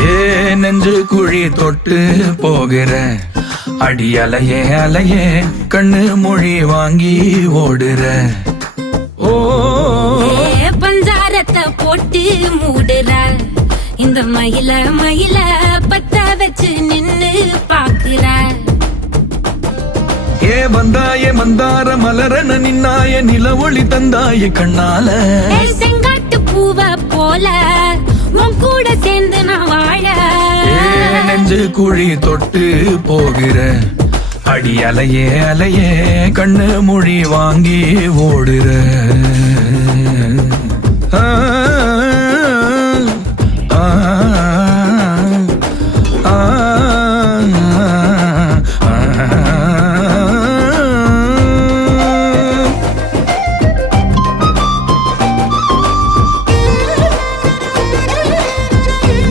ஏ நெஞ்சு குழி தொட்டு போகிற அடி அலையே அலையே கண்ணு மொழி வாங்கி ஓடுற. ஓ பஞ்சாரத்தை போட்டு மூடுற இந்த மயில மயில பத்த வச்சு நின்னு பாக்குற. ஏ வந்தாய மந்தார மலரன நின்னாய நில ஒளி தந்தாய கண்ணால. செங்காட்டு பூவ போல உன் கூட சேர்ந்து நான் வாழ. நெஞ்சு குழி தொட்டு போகிற அடி அலையே அலையே கண்ணு மொழி வாங்கி ஓடுற.